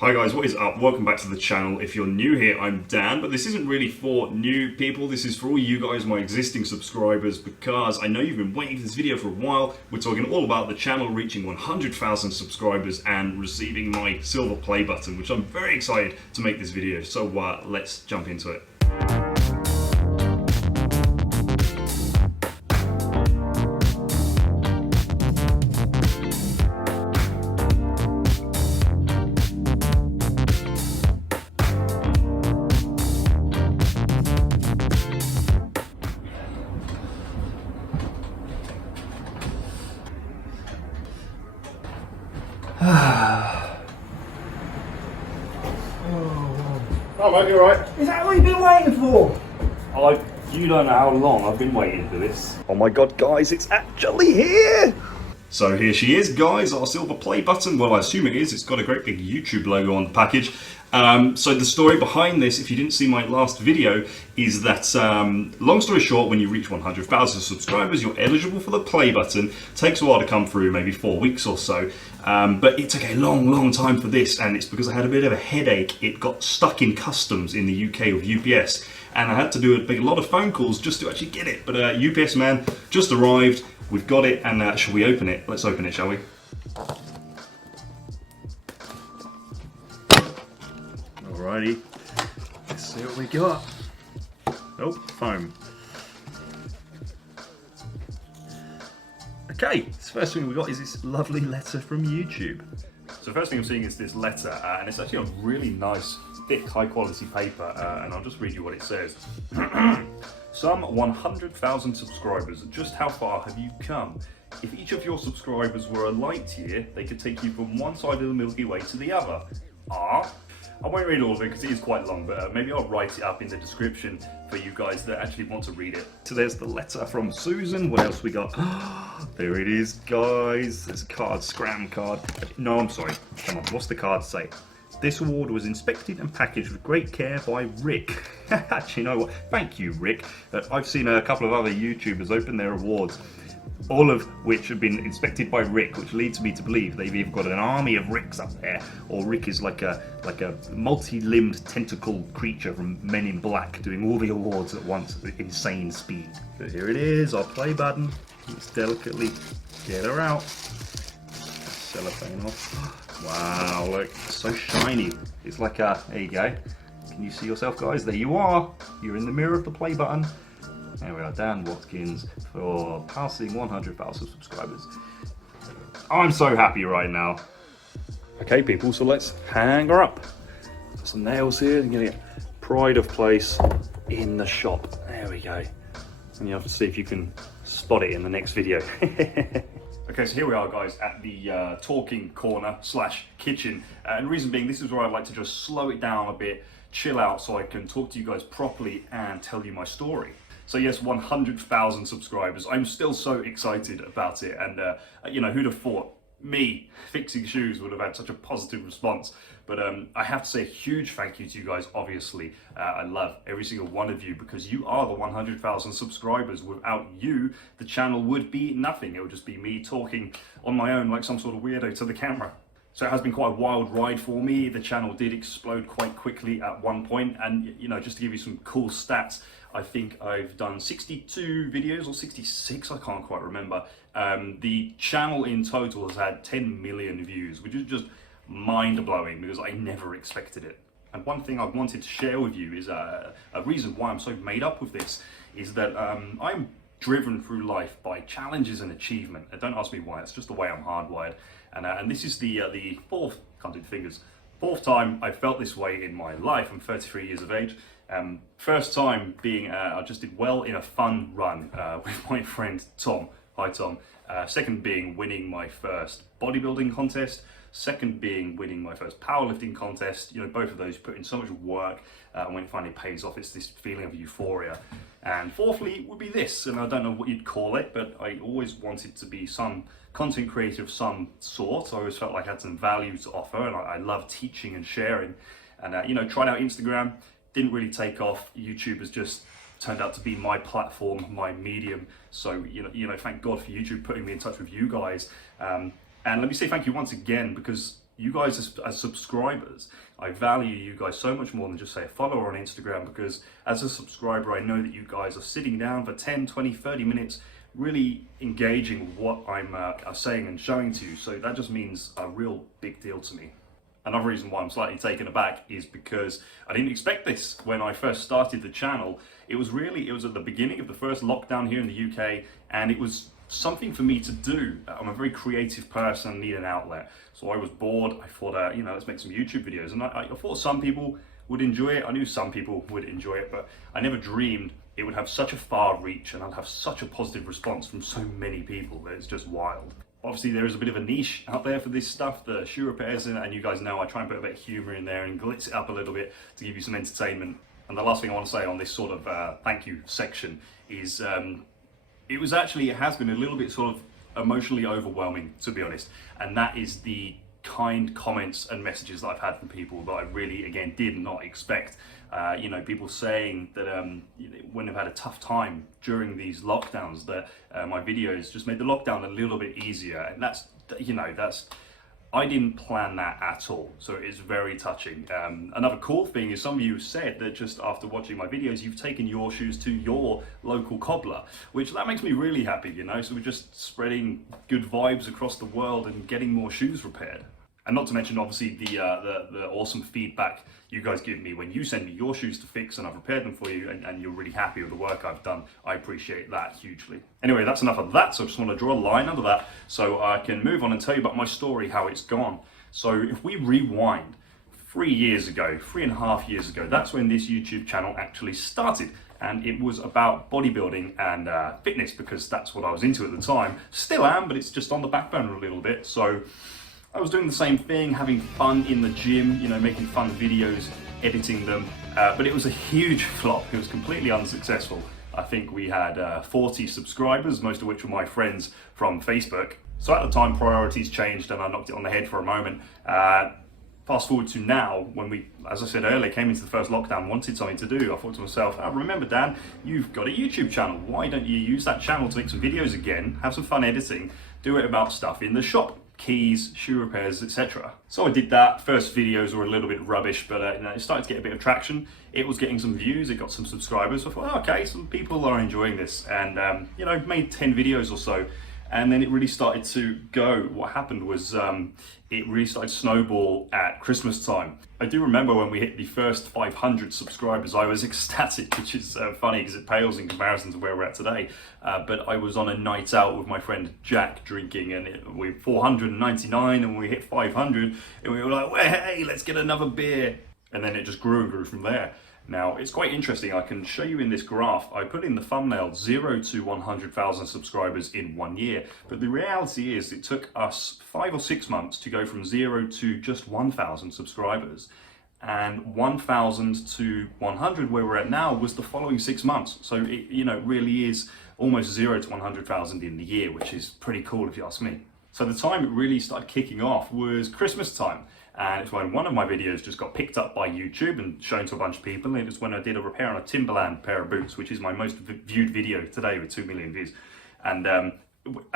Hi guys, what is up? Welcome back to the channel. If you're new here, I'm Dan, but this isn't really for new people. This is for all you guys, my existing subscribers, because I know you've been waiting for this video for a while. We're talking all about the channel reaching 100,000 subscribers and receiving my silver play button, which I'm very excited to make this video. So let's jump into it. Oh mate, you alright? Is that what you've been waiting for? You don't know how long I've been waiting for this. Oh my god, guys, it's actually here! So here she is, guys, our silver play button. Well, I assume it is. It's got a great big YouTube logo on the package. So the story behind this, if you didn't see my last video, is that, long story short, when you reach 100,000 subscribers, you're eligible for the play button. Takes a while to come through, maybe 4 weeks or so. But it took a long time for this, and it's because I had a bit of a headache. It got stuck in customs in the UK with UPS, and I had to do a lot of phone calls just to actually get it. But UPS man just arrived, we've got it, and shall we open it? Let's open it, shall we? Alrighty, let's see what we got. Oh, foam. Okay, the first thing we got is this lovely letter from YouTube. So first thing I'm seeing is this letter, and it's actually a really nice, thick, high quality paper, and I'll just read you what it says. Some 100,000 subscribers, just how far have you come? If each of your subscribers were a light year, they could take you from one side of the Milky Way to the other. I won't read all of it because it is quite long, but maybe I'll write it up in the description for you guys that actually want to read it. So there's the letter from Susan. What else we got? There it is, guys. There's a card, scram card. No, I'm sorry. Come on, what's the card say? This award was inspected and packaged with great care by Rick. Actually, you know what? Thank you, Rick. I've seen a couple of other YouTubers open their awards, all of which have been inspected by Rick, which leads me to believe they've either got an army of Ricks up there, or Rick is like a multi-limbed tentacle creature from Men in Black doing all the awards at once at insane speed. But here it is, our play button. Let's delicately get her out. Cellophane off. Wow, look, so shiny. It's like there you go. Can you see yourself, guys? There you are. You're in the mirror of the play button. There we are, Dan Watkins for passing 100,000 subscribers. I'm so happy right now. Okay, people, so let's hang her up. Got some nails here and get pride of place in the shop. There we go. And you have to see if you can spot it in the next video. Okay, so here we are, guys, at the talking corner / kitchen. And the reason being, this is where I'd like to just slow it down a bit, chill out so I can talk to you guys properly and tell you my story. So yes, 100,000 subscribers. I'm still so excited about it, and you know, who'd have thought me fixing shoes would have had such a positive response? But I have to say a huge thank you to you guys. Obviously, I love every single one of you because you are the 100,000 subscribers. Without you, the channel would be nothing. It would just be me talking on my own like some sort of weirdo to the camera. So it has been quite a wild ride for me. The channel did explode quite quickly at one point, and you know, just to give you some cool stats, I think I've done 62 videos or 66, I can't quite remember. The channel in total has had 10 million views, which is just mind-blowing because I never expected it. And one thing I wanted to share with you is a reason why I'm so made up with this is that I'm driven through life by challenges and achievement. And don't ask me why, it's just the way I'm hardwired. And this is the fourth, can't do the fingers, fourth time I felt this way in my life. I'm 33 years of age. First time being, I just did well in a fun run with my friend Tom. Hi Tom. Second being winning my first bodybuilding contest. Second being winning my first powerlifting contest. You know, both of those put in so much work, and when it finally pays off, it's this feeling of euphoria. And fourthly would be this, and I don't know what you'd call it, but I always wanted to be some content creator of some sort. I always felt like I had some value to offer, and I love teaching and sharing. And you know, tried out Instagram, didn't really take off. YouTube has just turned out to be my platform, my medium. So you know, thank God for YouTube putting me in touch with you guys. And let me say thank you once again, because you guys as subscribers, I value you guys so much more than just say a follower on Instagram, because as a subscriber, I know that you guys are sitting down for 10, 20, 30 minutes, really engaging with what I'm saying and showing to you. So that just means a real big deal to me. Another reason why I'm slightly taken aback is because I didn't expect this when I first started the channel. It was at the beginning of the first lockdown here in the UK, and it was something for me to do. I'm a very creative person, need an outlet. So I was bored. I thought, let's make some YouTube videos. And I thought some people would enjoy it. I knew some people would enjoy it, but I never dreamed it would have such a far reach and I'd have such a positive response from so many people that it's just wild. Obviously, there is a bit of a niche out there for this stuff, the shoe repairs, and you guys know I try and put a bit of humor in there and glitz it up a little bit to give you some entertainment. And the last thing I want to say on this sort of thank you section is it has been a little bit sort of emotionally overwhelming, to be honest, and that is the kind comments and messages that I've had from people that I really, again, did not expect. People saying that when they've had a tough time during these lockdowns, that my videos just made the lockdown a little bit easier, and that's I didn't plan that at all, so it's very touching. Another cool thing is some of you said that just after watching my videos, you've taken your shoes to your local cobbler, which that makes me really happy, so we're just spreading good vibes across the world and getting more shoes repaired. And not to mention, obviously, the awesome feedback you guys give me when you send me your shoes to fix and I've repaired them for you, and you're really happy with the work I've done. I appreciate that hugely. Anyway, that's enough of that. So I just want to draw a line under that so I can move on and tell you about my story, how it's gone. So if we rewind 3.5 years ago, that's when this YouTube channel actually started. And it was about bodybuilding and fitness, because that's what I was into at the time. Still am, but it's just on the back burner a little bit. So I was doing the same thing, having fun in the gym, making fun videos, editing them, but it was a huge flop. It was completely unsuccessful. I think we had 40 subscribers, most of which were my friends from Facebook. So at the time, priorities changed and I knocked it on the head for a moment. Fast forward to now, when we, as I said earlier, came into the first lockdown, wanted something to do. I thought to myself, remember Dan, you've got a YouTube channel. Why don't you use that channel to make some videos again, have some fun editing, do it about stuff in the shop, keys, shoe repairs, etc. So I did that. First videos were a little bit rubbish, but it started to get a bit of traction. It was getting some views, it got some subscribers. So I thought, okay, some people are enjoying this, and made 10 videos or so. And then it really started to go. What happened was it really started to snowball at Christmas time. I do remember when we hit the first 500 subscribers, I was ecstatic, which is funny because it pales in comparison to where we're at today. But I was on a night out with my friend Jack drinking, and we were 499 and we hit 500 and we were like, well, hey, let's get another beer. And then it just grew and grew from there. Now, it's quite interesting. I can show you in this graph. I put in the thumbnail 0 to 100,000 subscribers in 1 year. But the reality is it took us 5 or 6 months to go from 0 to just 1,000 subscribers. And 1,000 to 100, where we're at now, was the following 6 months. So it really is almost 0 to 100,000 in the year, which is pretty cool if you ask me. So the time it really started kicking off was Christmas time. And it's when one of my videos just got picked up by YouTube and shown to a bunch of people. And it was when I did a repair on a Timberland pair of boots, which is my most viewed video today with 2 million views. And at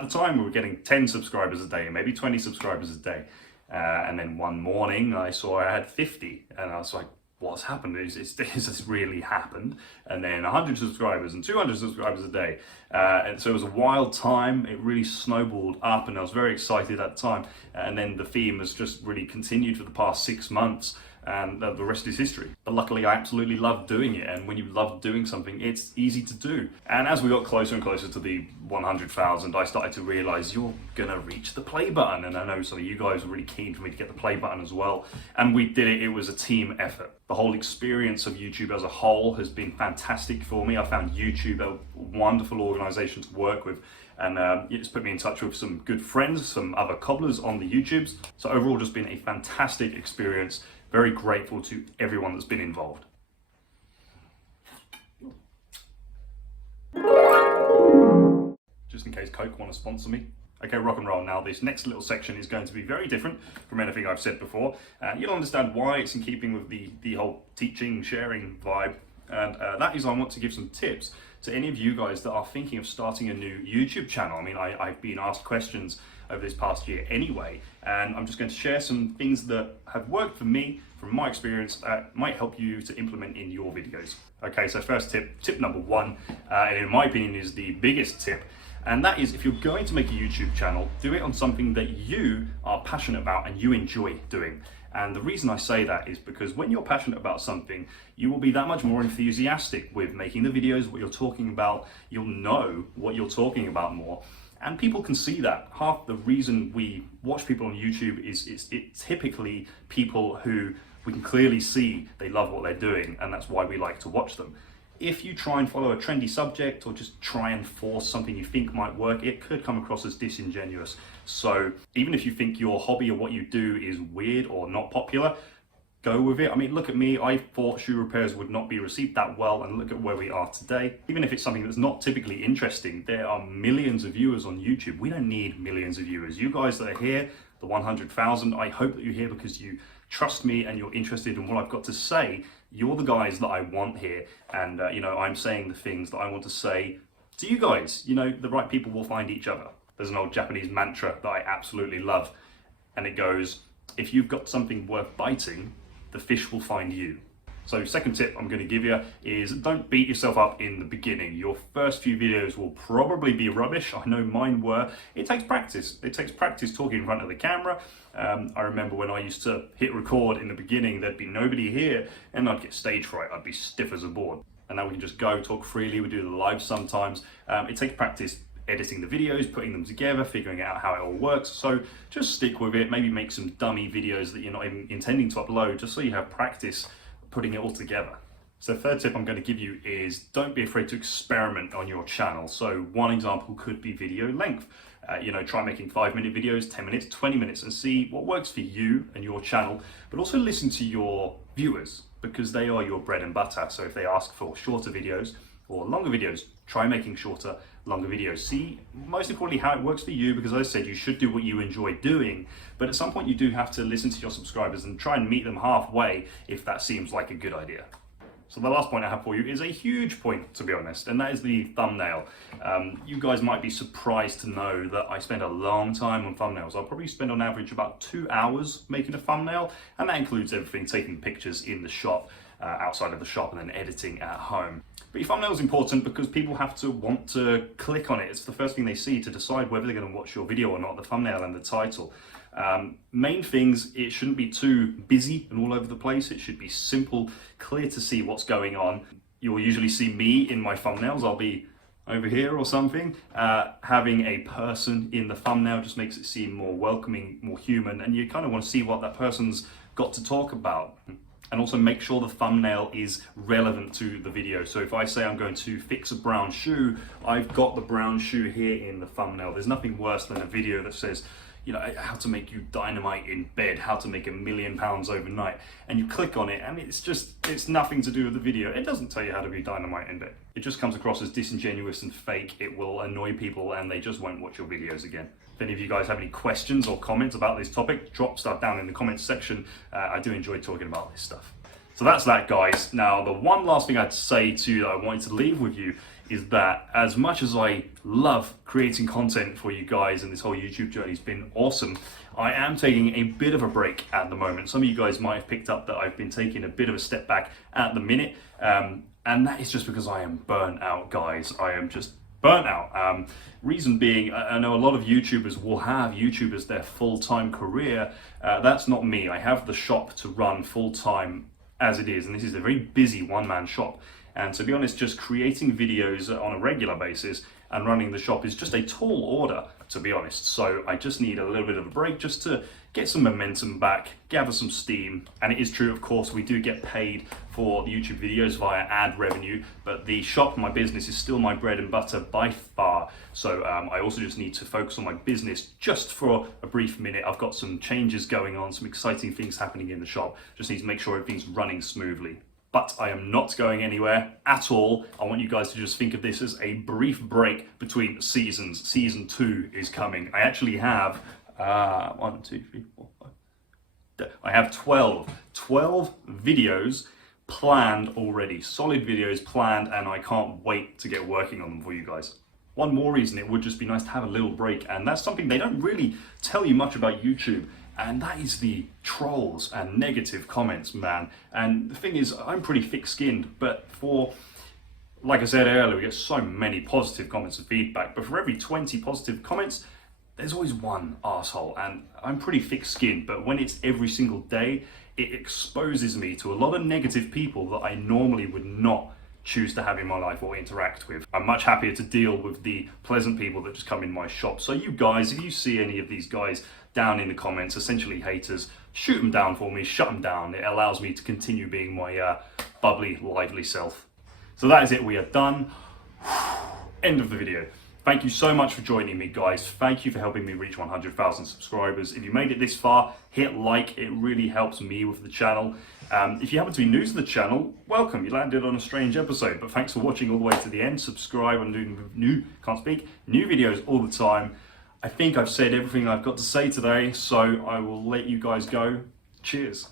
the time, we were getting 10 subscribers a day, maybe 20 subscribers a day. And then one morning, I saw I had 50. And I was like, what's happened? Is this really happened? And then 100 subscribers and 200 subscribers a day. And so it was a wild time. It really snowballed up and I was very excited at the time. And then the theme has just really continued for the past 6 months. And the rest is history. But luckily, I absolutely love doing it. And when you love doing something, it's easy to do. And as we got closer and closer to the 100,000, I started to realize you're gonna reach the play button. And I know some of you guys were really keen for me to get the play button as well. And we did it. It was a team effort. The whole experience of YouTube as a whole has been fantastic for me. I found YouTube a wonderful organization to work with. And it's put me in touch with some good friends, some other cobblers on the YouTubes. So overall, just been a fantastic experience. Very grateful to everyone that's been involved. Just in case Coke want to sponsor me. Okay, rock and roll. Now this next little section is going to be very different from anything I've said before. You'll understand why it's in keeping with the whole teaching, sharing vibe. And that is I want to give some tips to any of you guys that are thinking of starting a new YouTube channel. I mean, I've been asked questions over this past year anyway, and I'm just going to share some things that have worked for me from my experience that might help you to implement in your videos. Okay, so first tip number one, and in my opinion is the biggest tip, and that is if you're going to make a YouTube channel, do it on something that you are passionate about and you enjoy doing. And the reason I say that is because when you're passionate about something, you will be that much more enthusiastic with making the videos, what you're talking about. You'll know what you're talking about more. And people can see that. Half the reason we watch people on YouTube is it's typically people who we can clearly see they love what they're doing, and that's why we like to watch them. If you try and follow a trendy subject or just try and force something you think might work, it could come across as disingenuous. So even if you think your hobby or what you do is weird or not popular, go with it. I mean, look at me. I thought shoe repairs would not be received that well, and look at where we are today. Even if it's something that's not typically interesting, there are millions of viewers on YouTube. We don't need millions of viewers. You guys that are here, the 100,000, I hope that you're here because you trust me and you're interested in what I've got to say. You're the guys that I want here, and I'm saying the things that I want to say to you guys. The right people will find each other. There's an old Japanese mantra that I absolutely love, and it goes, if you've got something worth biting, the fish will find you. So second tip I'm going to give you is don't beat yourself up in the beginning. Your first few videos will probably be rubbish. I know mine were. It takes practice. It takes practice talking in front of the camera. I remember when I used to hit record in the beginning, there'd be nobody here and I'd get stage fright. I'd be stiff as a board. And now we can just go talk freely. We do the live sometimes. It takes practice editing the videos, putting them together, figuring out how it all works. So just stick with it. Maybe make some dummy videos that you're not even intending to upload, just so you have practice putting it all together. So third tip I'm going to give you is don't be afraid to experiment on your channel. So one example could be video length. Try making 5-minute videos, 10 minutes, 20 minutes, and see what works for you and your channel, but also listen to your viewers because they are your bread and butter. So if they ask for shorter videos or longer videos, try making shorter, longer videos. See, most importantly, how it works for you, because as I said, you should do what you enjoy doing, but at some point you do have to listen to your subscribers and try and meet them halfway if that seems like a good idea. So the last point I have for you is a huge point, to be honest, and that is the thumbnail. You guys might be surprised to know that I spend a long time on thumbnails. I'll probably spend on average about 2 hours making a thumbnail, and that includes everything, taking pictures in the shop, outside of the shop, and then editing at home. But your thumbnail is important because people have to want to click on it. It's the first thing they see to decide whether they're going to watch your video or not, the thumbnail and the title. Main things, it shouldn't be too busy and all over the place. It should be simple, clear to see what's going on. You'll usually see me in my thumbnails. I'll be over here or something. Having a person in the thumbnail just makes it seem more welcoming, more human, and you kind of want to see what that person's got to talk about. And also make sure the thumbnail is relevant to the video. So if I say I'm going to fix a brown shoe, I've got the brown shoe here in the thumbnail. There's nothing worse than a video that says, how to make you dynamite in bed, how to make £1 million overnight. And you click on it and it's nothing to do with the video. It doesn't tell you how to be dynamite in bed. It just comes across as disingenuous and fake. It will annoy people and they just won't watch your videos again. If any of you guys have any questions or comments about this topic, drop stuff down in the comments section. I do enjoy talking about this stuff. So that's that, guys. Now, the one last thing I'd say to you that I wanted to leave with you is that as much as I love creating content for you guys and this whole YouTube journey has been awesome, I am taking a bit of a break at the moment. Some of you guys might have picked up that I've been taking a bit of a step back at the minute. And that is just because I am burnt out, guys. I am just burnt out. Reason being, I know a lot of YouTubers will have YouTube as their full-time career. That's not me. I have the shop to run full-time as it is, and this is a very busy one-man shop. And to be honest, just creating videos on a regular basis and running the shop is just a tall order, to be honest. So I just need a little bit of a break just to get some momentum back, gather some steam. And it is true, of course, we do get paid for the YouTube videos via ad revenue, but the shop, my business, is still my bread and butter by far. So I also just need to focus on my business just for a brief minute. I've got some changes going on, some exciting things happening in the shop. Just need to make sure everything's running smoothly. But I am not going anywhere at all. I want you guys to just think of this as a brief break between seasons. Season 2 is coming. I actually have 1, 2, 3, 4, 5. I have 12 videos planned already. Solid videos planned, and I can't wait to get working on them for you guys. one more reason it would just be nice to have a little break, and that's something they don't really tell you much about YouTube, and that is the trolls and negative comments, man. And the thing is, I'm pretty thick-skinned, but like I said earlier, we get so many positive comments and feedback, but for every 20 positive comments, there's always one asshole, and I'm pretty thick-skinned, but when it's every single day, it exposes me to a lot of negative people that I normally would not choose to have in my life or interact with. I'm much happier to deal with the pleasant people that just come in my shop. So you guys, if you see any of these guys down in the comments, essentially haters, shoot them down for me, shut them down. It allows me to continue being my bubbly, lively self. So that is it, we are done. End of the video. Thank you so much for joining me, guys. Thank you for helping me reach 100,000 subscribers. If you made it this far, hit like. It really helps me with the channel. If you happen to be new to the channel, welcome. You landed on a strange episode, but thanks for watching all the way to the end. Subscribe. I'm doing new videos all the time. I think I've said everything I've got to say today, so I will let you guys go. Cheers.